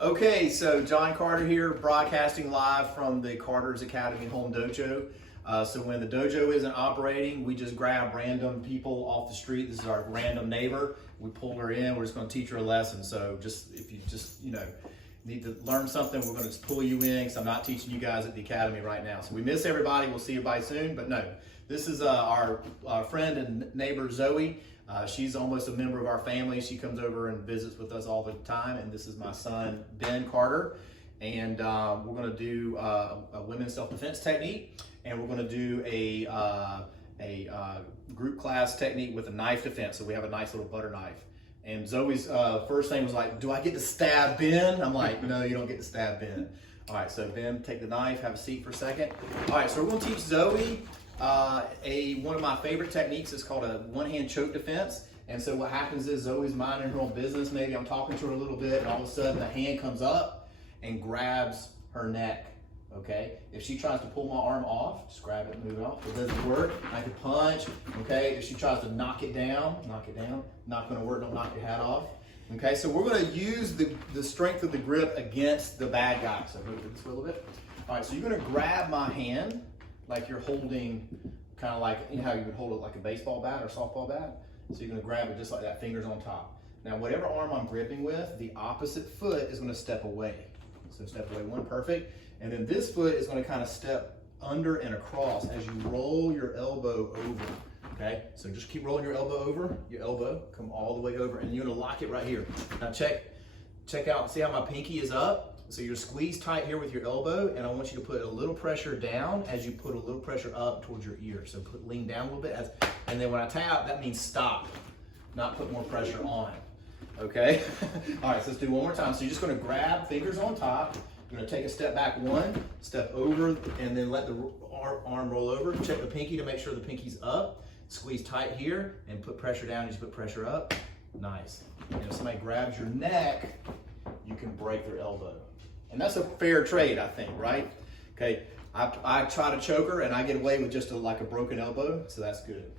Okay, so John Carter here, broadcasting live from the Carter's Academy Home Dojo. So when the dojo isn't operating, we just grab random people off the street. This is our random neighbor. We pull her in. We're just going to teach her a lesson. So if you need to learn something, we're going to just pull you in because I'm not teaching you guys at the academy right now. So we miss everybody. We'll see everybody soon. But no, this is our friend and neighbor Zoe. She's almost a member of our family. She comes over and visits with us all the time. And this is my son, Ben Carter. And we're going to do a women's self-defense technique. And we're going to do a group class technique with a knife defense. So we have a nice little butter knife. And Zoe's first thing was like, do I get to stab Ben? I'm like, no, you don't get to stab Ben. All right, so Ben, take the knife, have a seat for a second. All right, so we're going to teach Zoe one of my favorite techniques is called a one-hand choke defense. And so what happens is Zoe's minding her own business. Maybe I'm talking to her a little bit, and all of a sudden the hand comes up and grabs her neck. Okay, if she tries to pull my arm off, just grab it and move it off. If it doesn't work, I can punch. Okay, if she tries to knock it down, not going to work. Don't knock your hat off. Okay, so we're going to use the strength of the grip against the bad guy. So move this a little bit. All right, so you're going to grab my hand like you're holding, kind of like, you know how you would hold it like a baseball bat or softball bat? So you're going to grab it just like that, fingers on top. Now, whatever arm I'm gripping with, the opposite foot is going to step away. So step away one, perfect. And then this foot is going to kind of step under and across as you roll your elbow over. Okay, so just keep rolling your elbow over, come all the way over, and you're going to lock it right here. Now check out, see how my pinky is up? So you're squeezed tight here with your elbow, and I want you to put a little pressure down as you put a little pressure up towards your ear. So lean down a little bit, and then when I tap, that means stop, not put more pressure on. Okay? All right, so let's do one more time. So you're just going to grab fingers on top. You're going to take a step back one, step over, and then let the arm roll over. Check the pinky to make sure the pinky's up. Squeeze tight here and put pressure down as you put pressure up. Nice. And if somebody grabs your neck, you can break their elbow. And that's a fair trade, I think, right? Okay, I try to choke her and I get away with just like a broken elbow, so that's good.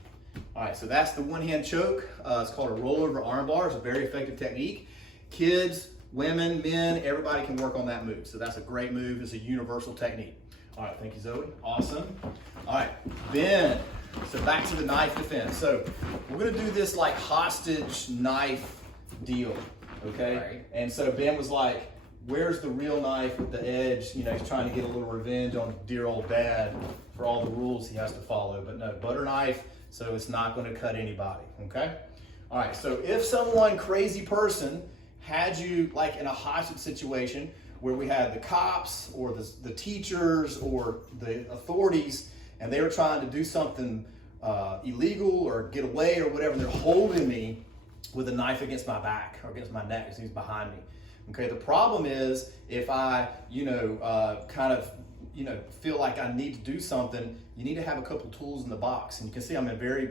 All right, so that's the one-hand choke. It's called a rollover arm bar. It's a very effective technique. Kids, women, men, everybody can work on that move. So that's a great move. It's a universal technique. All right, thank you, Zoe. Awesome. All right, Ben. So back to the knife defense. So we're gonna do this like hostage knife deal, okay? Right. And so Ben was like, where's the real knife with the edge? You know, he's trying to get a little revenge on dear old dad for all the rules he has to follow. But no, butter knife, so it's not gonna cut anybody, okay? All right, so if someone, crazy person, had you like in a hostage situation where we had the cops or the teachers or the authorities, and they were trying to do something illegal or get away or whatever, and they're holding me with a knife against my back or against my neck, because he's behind me. Okay, the problem is if I, feel like I need to do something, you need to have a couple tools in the box. And you can see I'm in a very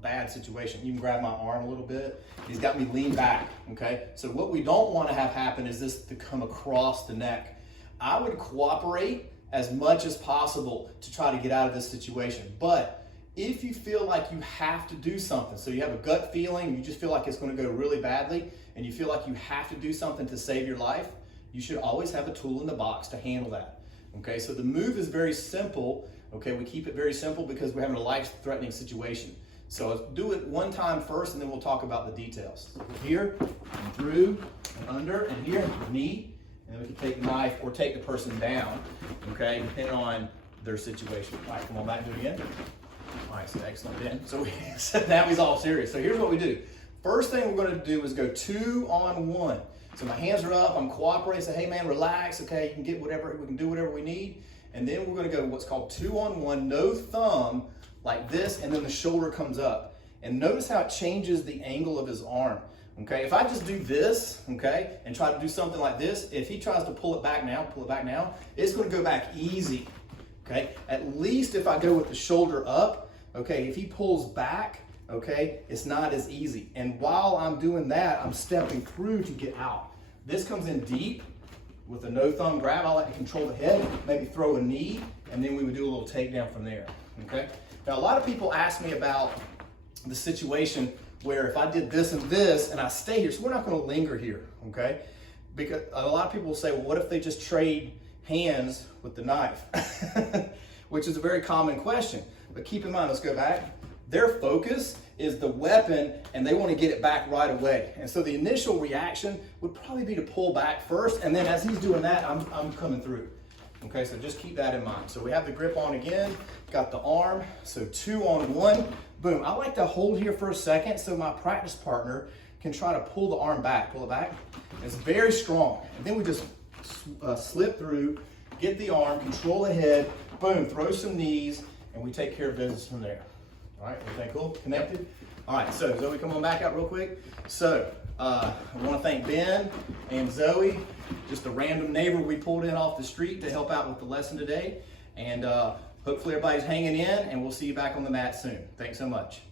bad situation. You can grab my arm a little bit. He's got me lean back, okay? So what we don't want to have happen is this to come across the neck. I would cooperate as much as possible to try to get out of this situation. But if you feel like you have to do something, so you have a gut feeling, you just feel like it's going to go really badly, and you feel like you have to do something to save your life, you should always have a tool in the box to handle that. Okay, so the move is very simple. Okay, we keep it very simple because we're having a life-threatening situation. So let's do it one time first, and then we'll talk about the details. Here, and through, and under, and here, knee, and we can take the knife or take the person down, okay, depending on their situation. All right, come on back, do it again. All right, so excellent, Ben. So now he's all serious. So here's what we do. First thing we're going to do is go 2-on-1. So my hands are up, I'm cooperating, say, hey man, relax, okay, you can get whatever, we can do whatever we need. And then we're gonna go what's called 2-on-1, no thumb, like this, and then the shoulder comes up. And notice how it changes the angle of his arm, okay? If I just do this, okay, and try to do something like this, if he tries to pull it back now, it's gonna go back easy, okay? At least if I go with the shoulder up, okay, if he pulls back, okay, it's not as easy. And while I'm doing that, I'm stepping through to get out. This comes in deep with a no thumb grab. I like to control the head, maybe throw a knee, and then we would do a little takedown from there, okay? Now, a lot of people ask me about the situation where if I did this and this and I stay here, so we're not gonna linger here, okay? because a lot of people will say, well, what if they just trade hands with the knife? Which is a very common question. But keep in mind, let's go back. Their focus is the weapon and they want to get it back right away. And so the initial reaction would probably be to pull back first, and then as he's doing that, I'm coming through. Okay, so just keep that in mind. So we have the grip on again, got the arm, so 2 on 1, boom. I like to hold here for a second so my practice partner can try to pull the arm back, pull it back. It's very strong. And then we just slip through, get the arm, control the head, boom, throw some knees, and we take care of business from there. All right, everything cool? Connected? All right, so Zoe, come on back out real quick. So I want to thank Ben and Zoe, just a random neighbor we pulled in off the street to help out with the lesson today. And hopefully everybody's hanging in, and we'll see you back on the mat soon. Thanks so much.